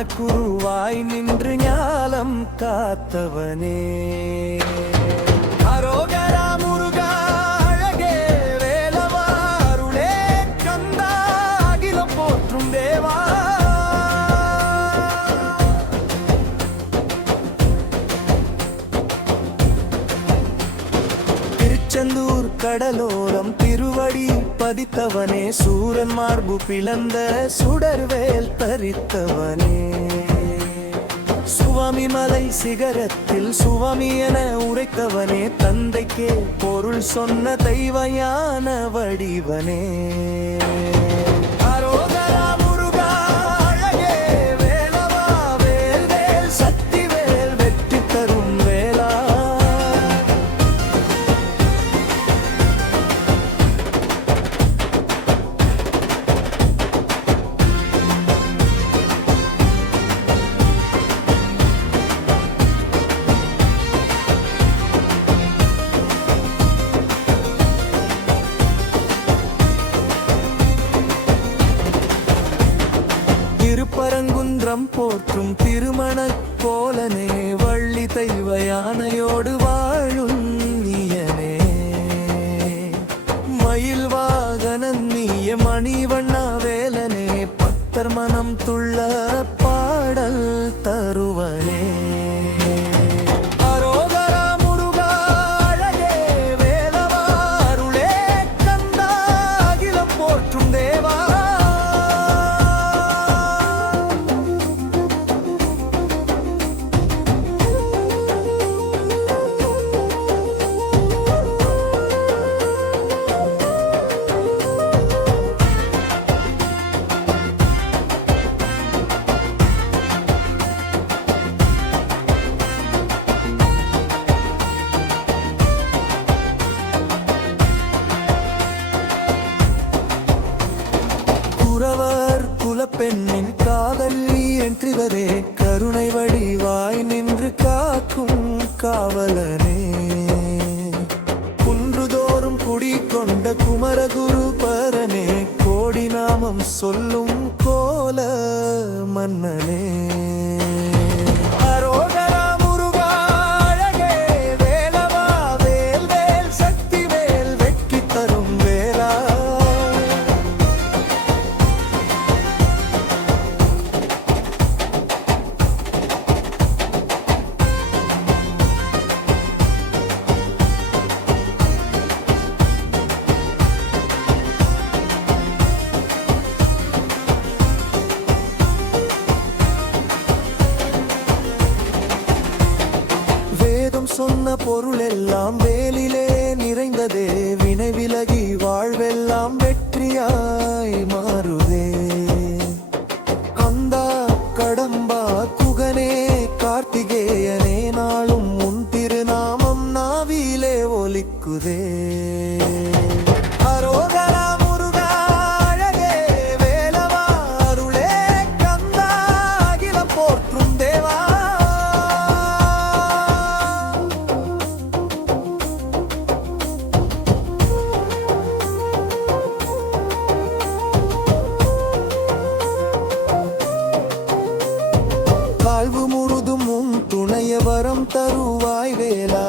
ஞானக்குருவாய் நின்று ஞாலம் காத்தவனே. அரோகரா முருகா அழகே வேலவா அருளே கந்தா அகிலம் போற்றும் தேவா. திருச்செந்தூர் கடலோரம் திருவடி பதித்தவனே, சூரன் மார்பு பிளந்த சுடர்வேல் தரித்தவனே. சுவாமி மலை சிகரத்தில் சுவாமி என உரைத்தவனே, தந்தைக்கே பொருள் சொன்ன தெய்வயான வடிவனே. திருப்பரங்குன்றம் போற்றும் திருமண கோலனே, வள்ளி தெய்வ யானையோடு வாழும் நீயனே. மயில் வாகனன் நீய மணிவண்ணா வேலனே, பக்தர் மனம் துள்ள பாடல் தருவனே. குறவர் குலப்பெண்ணின் காதலி என்றிவரே, கருணை வடிவாய் நின்று காக்கும் காவலனே. குன்றுதோறும் குடிகொண்ட குமரகுரு பரனே, கோடி நாமம் சொல்லும் கோல மன்னனே. சொன்ன பொருள் எல்லாம் வேலிலே நிறைந்ததே, வினை விலகி வாழ்வெல்லாம் வெற்றியாய் மாறுதே. கந்தா கடம்பா குகனே கார்த்திகேயனே, நாளும் உன் திருநாமம் நாவிலே ஒலிக்குதே. வாழ்வு முழுதும் துணைய வரம் தருவாய் வேலா